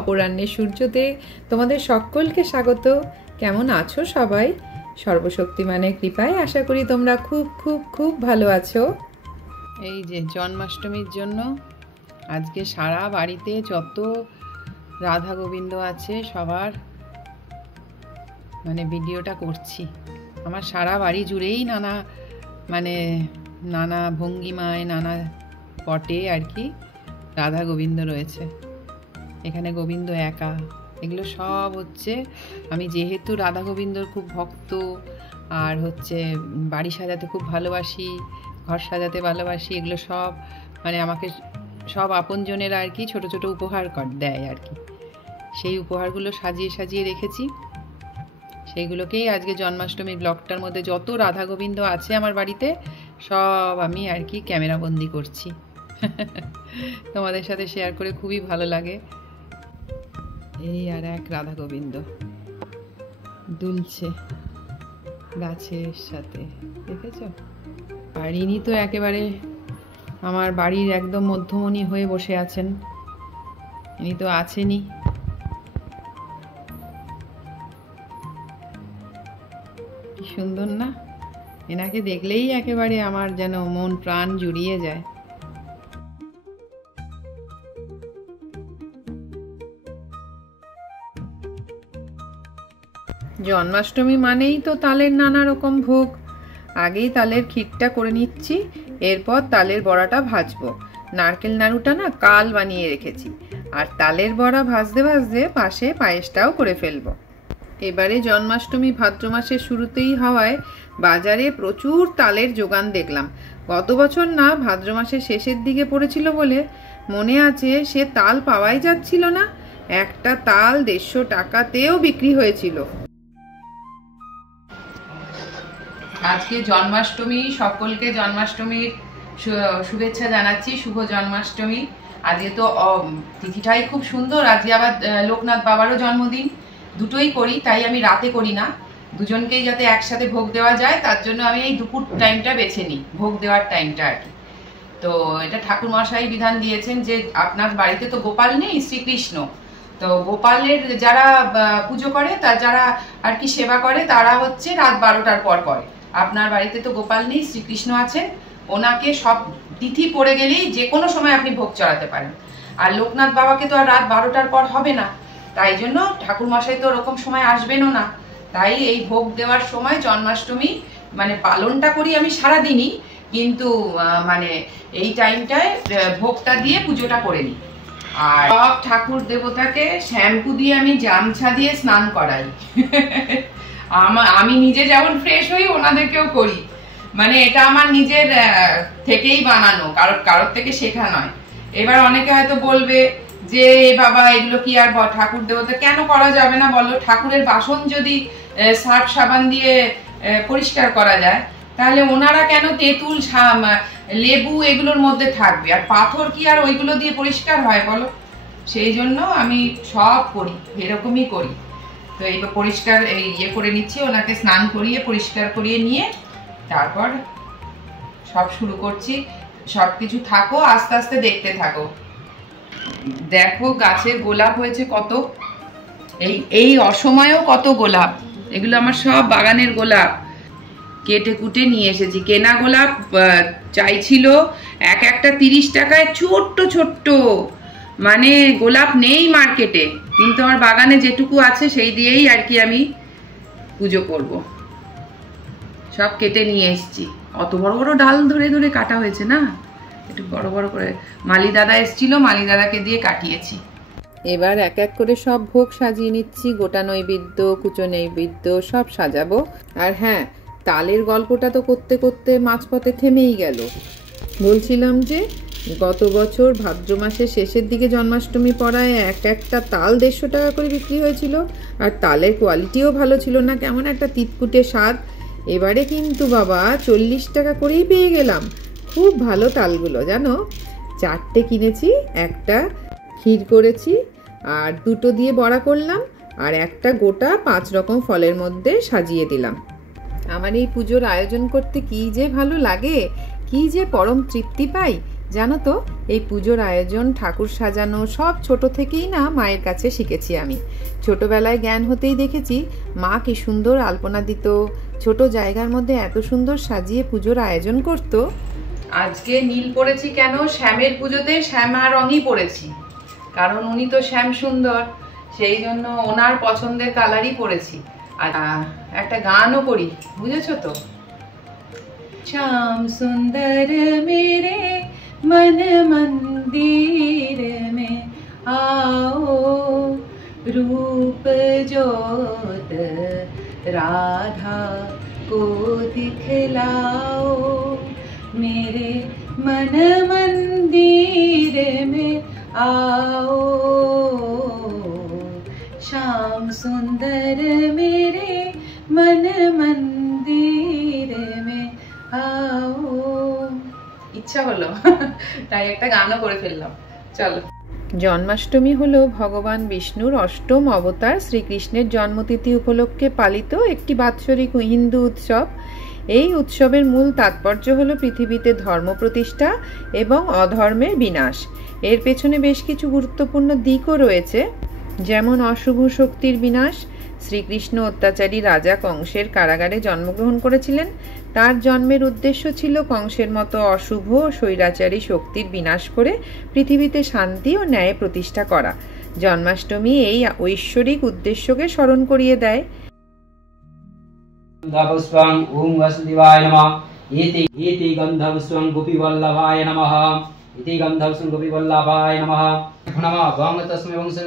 অপরাহ্নের সূর্যতে তোমাদের সকলকে স্বাগত। কেমন আছো সবাই? সর্বশক্তিমানের কৃপায় আশা করি তোমরা খুব খুব খুব ভালো আছো। এই যে জন্মাষ্টমীর জন্য আজকে সারা বাড়িতে যত রাধা গোবিন্দ আছে সবার ভিডিওটা করছি। আমার সারা বাড়ি জুড়েই নানা ভঙ্গিমায় নানা পটে আর কি রাধা গোবিন্দ রয়েছে। এখানে গোবিন্দ একা, এগুলো সব হচ্ছে আমি যেহেতু রাধা গোবিন্দর খুব ভক্ত আর বাড়ি সাজাতে খুব ভালোবাসি, ঘর সাজাতে ভালোবাসি, এগুলো সব আমাকে সব আপনজনেরা আর কি ছোট ছোট উপহার দেয় আর কি। সেই উপহারগুলো সাজিয়ে সাজিয়ে রেখেছি। সেইগুলোকেই আজকে জন্মাষ্টমীর ব্লগটার মধ্যে যত রাধা গোবিন্দ আছে আমার বাড়িতে সব আমি আর কি ক্যামেরা বন্দি করছি। তোমাদের সাথে শেয়ার করে খুবই ভালো লাগে। এই আর এক রাধা গোবিন্দ দুলছে গাছের সাথে, দেখেছ? আর ইনি তো একেবারে আমার বাড়ির একদম মধ্যমণি হয়ে বসে আছেন। ইনি তো আছেনই। কি সুন্দর না? এনাকে দেখলেই একেবারে আমার যেন মন প্রাণ জুড়িয়ে যায়। জন্মাষ্টমী মানেই তো তালের নানা রকম ভোগ। আগেই তালের ক্ষীরটা করে নিচ্ছি, এরপর তালের বড়াটা ভাজবো। নারকেল নাড়ুটা কাল বানিয়ে রেখেছি, আর তালের বড়া ভাজতে ভাজতে পাশে পায়েসটাও করে ফেলবো। এবারে জন্মাষ্টমী ভাদ্র মাসের শুরুতেই হওয়ায় বাজারে প্রচুর তালের যোগান দেখলাম। গত বছর ভাদ্র মাসের শেষের দিকে পড়েছিল বলে মনে আছে, সে তাল পাওয়াই যাচ্ছিল না। একটা তাল 150 টাকাতেও বিক্রি হয়েছিল। আজকে জন্মাষ্টমী, সকলকে জন্মাষ্টমীর শুভেচ্ছা জানাচ্ছি। শুভ জন্মাষ্টমী। আজকে তো তিথিটাই খুব সুন্দর। আজকে আবার লোকনাথ বাবারও জন্মদিন। দুটোই করি, তাই আমি রাতে করি না। দুজনকেই যাতে একসাথে ভোগ দেওয়া যায় তার জন্য আমি এই দুপুর টাইমটা বেছে নিই, ভোগ দেওয়ার টাইমটা আর কি। তো এটা ঠাকুর মশাই বিধান দিয়েছেন যে আপনার বাড়িতে তো গোপাল নেই, শ্রীকৃষ্ণ। তো গোপালের যারা পুজো করে, যারা আর কি সেবা করে, তারা রাত 12টার পর করে। আপনার বাড়িতে তো গোপাল নেই, শ্রীকৃষ্ণ আছেন, ওনাকে সব তিথি পড়ে গেলেই যে কোনো সময় আপনি ভোগ চড়াতে পারেন। আর লোকনাথ বাবাকে তো আর রাত 12টার পর হবে না, তাই জন্য ঠাকুর মশাই তো ওরকম সময় আসবেনও না। তাই এই ভোগ দেওয়ার সময় জন্মাষ্টমী পালনটা করি আমি সারাদিনই, কিন্তু এই টাইমটায় ভোগটা দিয়ে পুজোটা করে নিই। আর সব ঠাকুর দেবতাকে শ্যাম্পু দিয়ে আমি গামছা দিয়ে স্নান করাই। আমি নিজে যেমন ফ্রেশ হই, ওনাদেরকেও করি। এটা আমার নিজের থেকেই বানানো, কারোর থেকে শেখা নয়। এবার অনেকে হয়তো বলবে যে বাবা এগুলো কি আর ঠাকুর দেবতা কেন করা যাবে না বলো? ঠাকুরের বাসন যদি সার্ফ সাবান দিয়ে পরিষ্কার করা যায়, তাহলে ওনারা কেন তেঁতুল লেবু এগুলোর মধ্যে থাকবে? আর পাথর কি আর ওইগুলো দিয়ে পরিষ্কার হয় বলো? সেই জন্য আমি সব করি, এরকমই করি। তো এইবার পরিষ্কার করে নিচ্ছি, ওনাকে স্নান করিয়ে পরিষ্কার করিয়ে নিয়ে তারপর সব শুরু করছি। সবকিছু থাকো, আস্তে আস্তে দেখতে থাকো। দেখো গাছের গোলাপ হয়েছে কত, এই অসময়েও কত গোলাপ। এগুলো আমার সব বাগানের গোলাপ, কেটে কুটে নিয়ে এসেছি। কেনা গোলাপ চাইছিল একটা 30 টাকায়, ছোট্ট ছোট্ট। গোলাপ নেই মার্কেটে, কিন্তু আমার বাগানে যেটুকু আছে সেই দিয়েই আর কি আমি পুজো করব। সব কেটে নিয়ে এসেছি। অত বড় বড় ডাল ধরে ধরে কাটা হয়েছে না, একটু বড় বড় করে। মালি দাদা এসেছিল, মালি দাদাকে দিয়ে কাটিয়েছি। এবার এক এক করে সব ভোগ সাজিয়ে নিচ্ছি। গোটা নৈবেদ্য, কুচো নৈবেদ্য সব সাজাবো। আর হ্যাঁ, তালের গল্পটা তো করতে করতে মাঝপথে থেমেই গেল। বলছিলাম যে গত বছর ভাদ্র মাসের শেষের দিকে জন্মাষ্টমী পড়ায় একটা তাল 150 টাকা করে বিক্রি হয়েছিল। আর তালের কোয়ালিটিও ভালো ছিল না, কেমন একটা তিতকুটে স্বাদ। এবারে কিন্তু বাবা 40 টাকা করেই পেয়ে গেলাম। খুব ভালো তালগুলো জানো। 4টে কিনেছি, একটা ক্ষীর করেছি, আর 2টো দিয়ে বড়া করলাম, আর একটা গোটা 5 রকম ফলের মধ্যে সাজিয়ে দিলাম। আমার এই পুজোর আয়োজন করতে কি যে ভালো লাগে, কি যে পরম তৃপ্তি পাই। জানো তো, এই পুজোর আয়োজন, ঠাকুর সাজানো সব ছোট থেকেই না মায়ের কাছে শিখেছি আমি। ছোটবেলায় জ্ঞান হতেই দেখেছি মা কি সুন্দর আলপনা দিত, ছোট জায়গার মধ্যে এত সুন্দর সাজিয়ে পুজোর আয়োজন করত। আজকে নীল পরেছি কেন? শ্যামের পুজোতে শ্যামা রঙই পরেছি, কারণ উনি তো শ্যাম সুন্দর, সেই জন্য ওনার পছন্দের কালারই পরেছি। আর একটা গানও করি, বুঝেছো তো? श्याम सुंदर मेरे मन मंदिर में आओ, रूप ज्योत राधा को दिखलाओ, मेरे मन मंदिर में आओ, श्याम सुंदर मेरे मन मंदिर में ইচ্ছা হলো তাই একটা গানও করে ফেললাম। চলো। জন্মাষ্টমী হলো ভগবান বিষ্ণুর অষ্টম অবতার শ্রীকৃষ্ণের জন্মতিথি উপলক্ষে পালিত একটি বাৎসরিক হিন্দু উৎসব। এই উৎসবের মূল তাৎপর্য হলো পৃথিবীতে ধর্ম প্রতিষ্ঠা এবং অধর্মের বিনাশ। এর পেছনে বেশ কিছু গুরুত্বপূর্ণ দিকও রয়েছে, যেমন অশুভ শক্তির বিনাশ। শ্রীকৃষ্ণ অত্যাচারী রাজা কংসের কারাগারে জন্মগ্রহণ করেছিলেন। তার জন্মের উদ্দেশ্য ছিল কংসের মতো অশুভ স্বৈরাচারী শক্তির বিনাশ করে পৃথিবীতে শান্তি ও ন্যায় প্রতিষ্ঠা করা। জন্মাষ্টমী এই ঐশ্বরিক উদ্দেশ্যকে স্মরণ করিয়ে দেয়। ওম বাসুদেবায় নমঃ। এতে গন্ধপুষ্পং গোপীবল্লভায় নমঃ। इति गंधवसं गोपीवल्लभाय नमः। नमः भंग तस्मै वंशं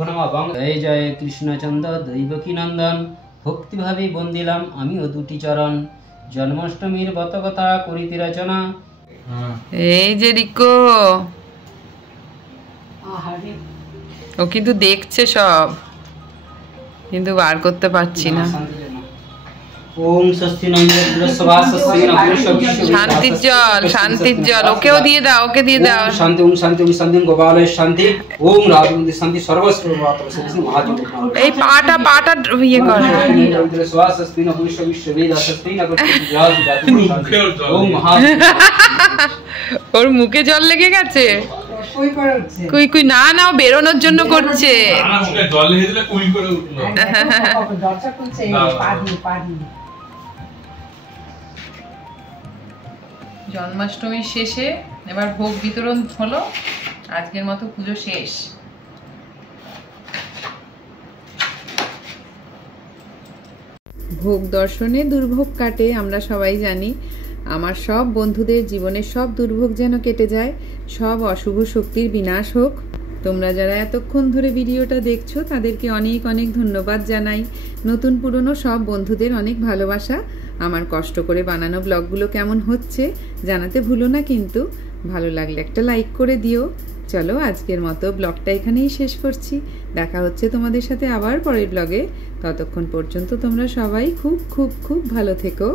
नमः भंग। जय जय कृष्णचंद्र दैवकी नंदन, भक्ति भावे बंदिलाम আমি ও দুটি চরণ। জন্মাষ্টমীর ব্রত কথা করিতে রচনা। এই যে রিকো, ও কিন্তু দেখছে সব, কিন্তু বার করতে পারছি না। ওম স্বস্তি নন্দস্বা স্বস্তি শান্তির জল, শান্তির জল ওকেও দিয়ে দাও, ওকে দিয়ে দাও। শান্তি ওম শান্তি ওম শান্তি গোপালয় শান্তি ওম রাজবন্দি শান্তি সর্বস্ব মহাদেব। এই পাটা ইয়ে কর। স্বস্তি নন্দস্ব বিশ্ববেদ স্বস্তি নগর ওম মহাদেব। ওর মুখে জল লেগে গেছে। কুই কুই না না, ও বেরোনোর জন্য করছে। জল লেগে দিলে কুই করে উঠলো। জন্মাষ্টমীর শেষে এবার ভোগ বিতরণ হলো। আজকের মতো পুজো শেষ। ভোগ দর্শনে দুর্ভোগ কাটে, আমরা সবাই জানি। আমার সব বন্ধুদের জীবনের সব দুর্ভোগ যেন কেটে যায়, সব অশুভ শক্তির বিনাশ হোক। তোমরা যারা এতক্ষণ ধরে ভিডিওটা দেখছো তাদেরকে অনেক অনেক ধন্যবাদ জানাই। নতুন পুরনো সব বন্ধুদের অনেক ভালোবাসা। আমার কষ্ট করে বানানো ব্লগগুলো কেমন হচ্ছে জানাতে ভুলো না কিন্তু। ভালো লাগলে একটা লাইক করে দিও। চলো আজকের মতো ব্লগটা এখানেই শেষ করছি। দেখা হচ্ছে তোমাদের সাথে আবার পরের ব্লগে। ততক্ষণ পর্যন্ত তোমরা সবাই খুব খুব খুব ভালো থেকো।